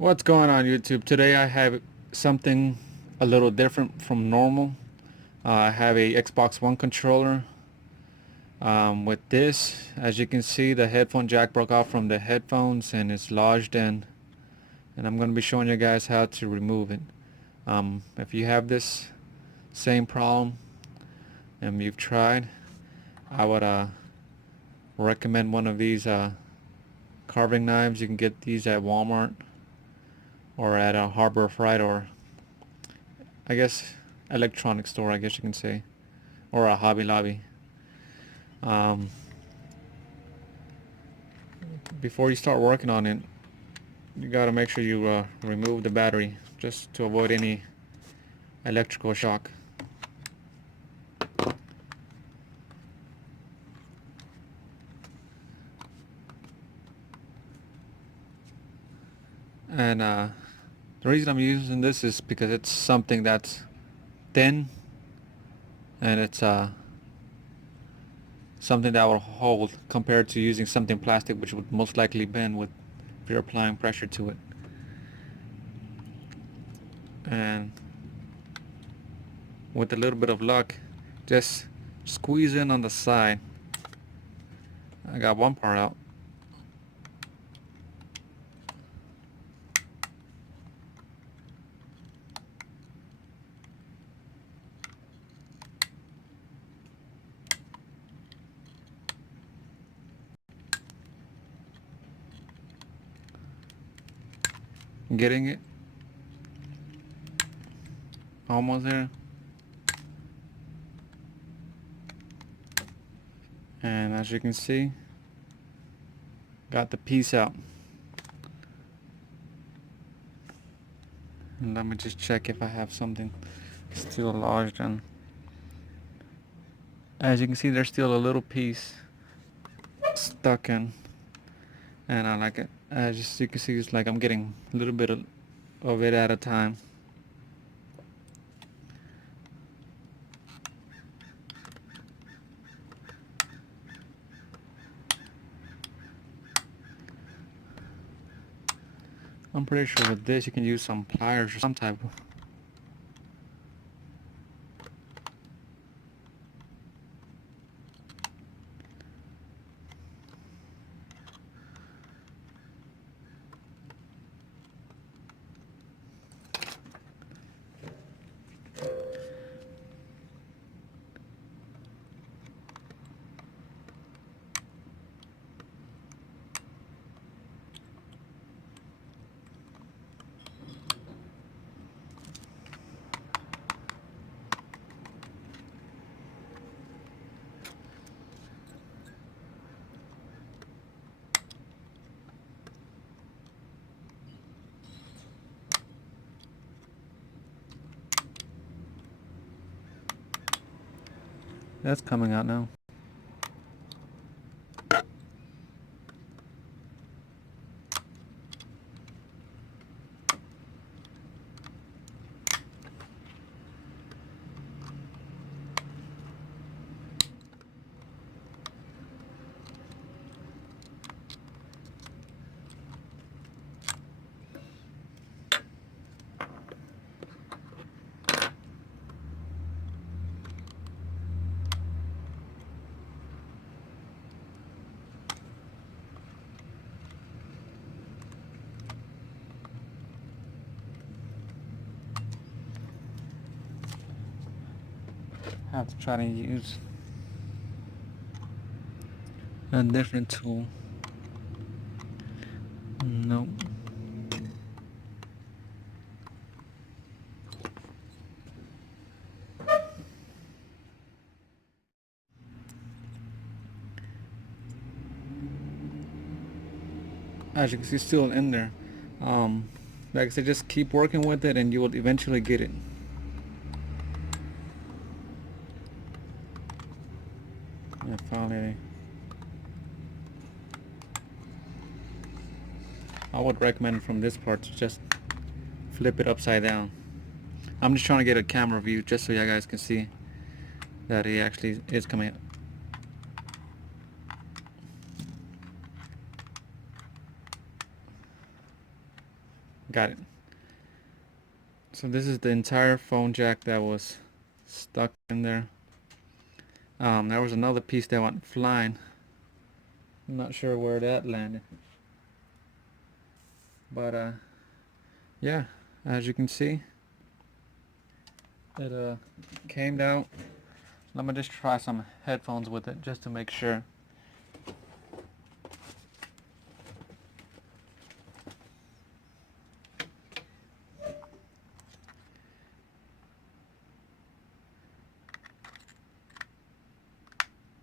What's going on YouTube? Today I have something a little different from normal. I have a Xbox One controller. With this, as you can see, the headphone jack broke off from the headphones and it's lodged in. And I'm going to be showing you guys how to remove it. If you have this same problem and you've tried, I would recommend one of these carving knives. You can get these at Walmart or at a Harbor Freight, or I guess electronic store, I guess you can say, or a Hobby Lobby. Before you start working on it, you gotta make sure you remove the battery just to avoid any electrical shock. And the reason I'm using this is because it's something that's thin and it's something that will hold compared to using something plastic, which would most likely bend with if you're applying pressure to it. And with a little bit of luck, just squeeze in on the side. I got one part out. Getting it? Almost there. And as you can see, got the piece out. And let me just check if I have something still lodged in. As you can see, there's still a little piece stuck in, and I like it. As you can see, it's like I'm getting a little bit of it at a time. I'm pretty sure with this you can use some pliers or some type of. That's coming out now. I have to try to use a different tool. Nope. As you can see, still in there. Like I said, just keep working with it and you will eventually get it. Yeah, finally. I would recommend from this part to just flip it upside down. I'm just trying to get a camera view just so you guys can see that it actually is coming out. Got it. So this is the entire phone jack that was stuck in there. There was another piece that went flying. I'm not sure where that landed. But yeah, as you can see, it came out. Let me just try some headphones with it just to make sure.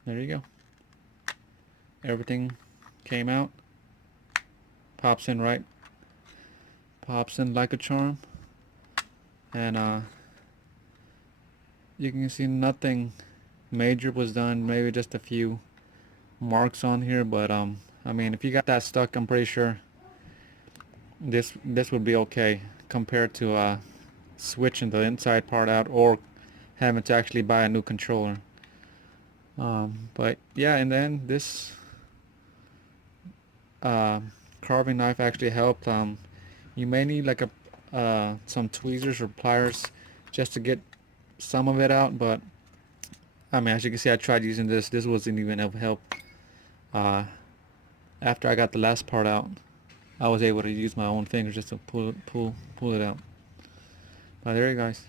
There you go. Everything came out. Pops in right. Pops in like a charm. And you can see nothing major was done. Maybe just a few marks on here, but I mean, if you got that stuck, I'm pretty sure this would be okay compared to switching the inside part out or having to actually buy a new controller. But yeah, in the end, this carving knife actually helped. You may need like some tweezers or pliers just to get some of it out, but I mean, as you can see, I tried using this. This wasn't even of help. After I got the last part out, I was able to use my own fingers just to pull it out. But there you guys.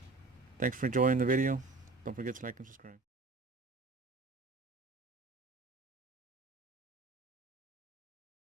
Thanks for enjoying the video. Don't forget to like and subscribe.